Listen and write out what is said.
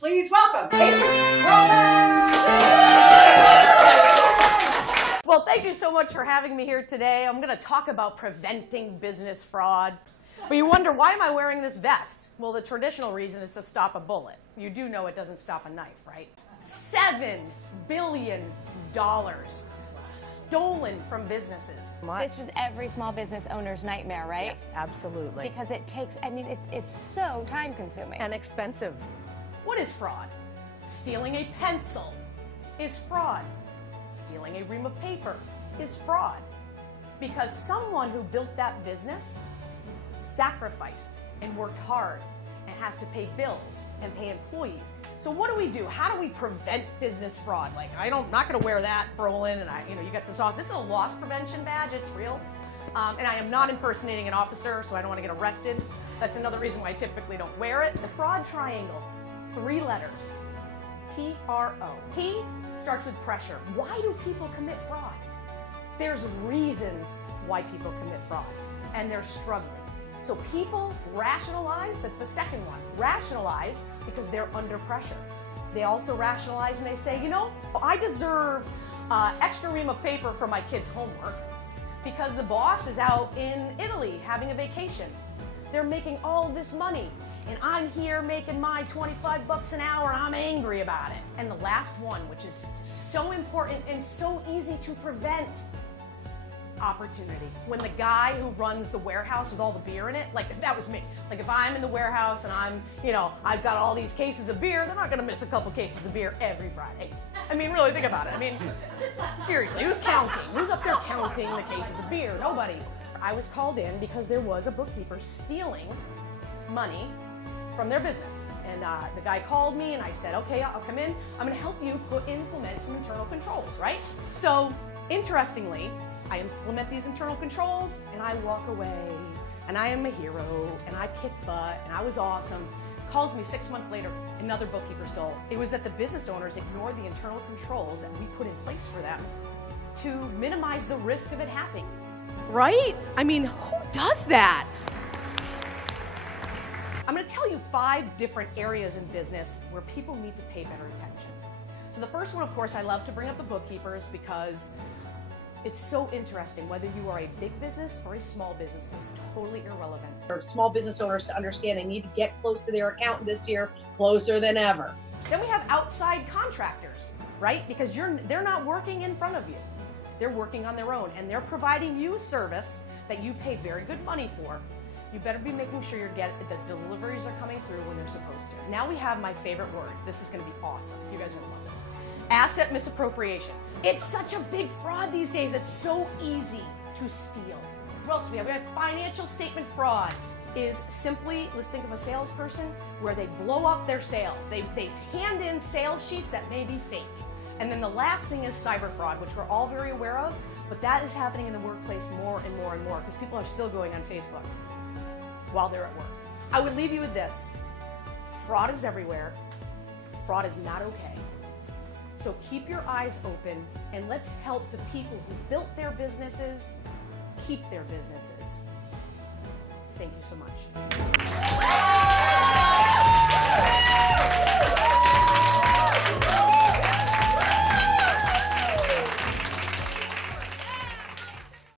Please welcome Adrian Roland. Well, thank you so much for having me here today. I'm going to talk about preventing business fraud. But you wonder, why am I wearing this vest? Well, the traditional reason is to stop a bullet. You do know it doesn't stop a knife, right? $7 billion stolen from businesses. This is every small business owner's nightmare, right? Yes, absolutely. Because it takes, it's so time consuming. And expensive. What is fraud? Stealing a pencil is fraud. Stealing a ream of paper is fraud. Because someone who built that business sacrificed and worked hard and has to pay bills and pay employees. So what do? How do we prevent business fraud? Like, I'm not going to wear that, Brolin, and you got this off. This is a loss prevention badge. It's real. And I am not impersonating an officer, so I don't want to get arrested. That's another reason why I typically don't wear it. The fraud triangle, 3 letters, P-R-O. P starts with pressure. Why do people commit fraud? There's reasons why people commit fraud, and they're struggling. So people rationalize, that's the second one, rationalize because they're under pressure. They also rationalize and they say, I deserve extra ream of paper for my kids' homework because the boss is out in Italy having a vacation. They're making all this money and I'm here making my 25 bucks an hour and I'm angry about it. And the last one, which is so important and so easy to prevent, opportunity. When the guy who runs the warehouse with all the beer in it, like if that was me, like if I'm in the warehouse and I've got all these cases of beer, they're not going to miss a couple cases of beer every Friday. I mean, really think about it. Seriously, who's counting? Who's up there counting the cases of beer? Nobody. I was called in because there was a bookkeeper stealing money from their business. And the guy called me and I said, okay, I'll come in. I'm going to help you implement some internal controls, right? So, interestingly, I implement these internal controls and I walk away and I am a hero and I kick butt and I was awesome. Calls me 6 months later, another bookkeeper stole. It was that the business owners ignored the internal controls that we put in place for them to minimize the risk of it happening. Right? Who does that? I'm going to tell you 5 different areas in business where people need to pay better attention. So the first one, of course, I love to bring up the bookkeepers because it's so interesting. Whether you are a big business or a small business is totally irrelevant. For small business owners to understand they need to get close to their accountant this year, closer than ever. Then we have outside contractors, right? Because they're not working in front of you. They're working on their own and they're providing you service that you pay very good money for. You better be making sure the deliveries are coming through when they're supposed to. Now we have my favorite word. This is going to be awesome. You guys are going to love this. Asset misappropriation. It's such a big fraud these days. It's so easy to steal. What else do we have? We have financial statement fraud. Is simply, let's think of a salesperson where they blow up their sales. They hand in sales sheets that may be fake. And then the last thing is cyber fraud, which we're all very aware of, but that is happening in the workplace more and more and more because people are still going on Facebook while they're at work. I would leave you with this. Fraud is everywhere. Fraud is not okay. So keep your eyes open and let's help the people who built their businesses keep their businesses. Thank you so much.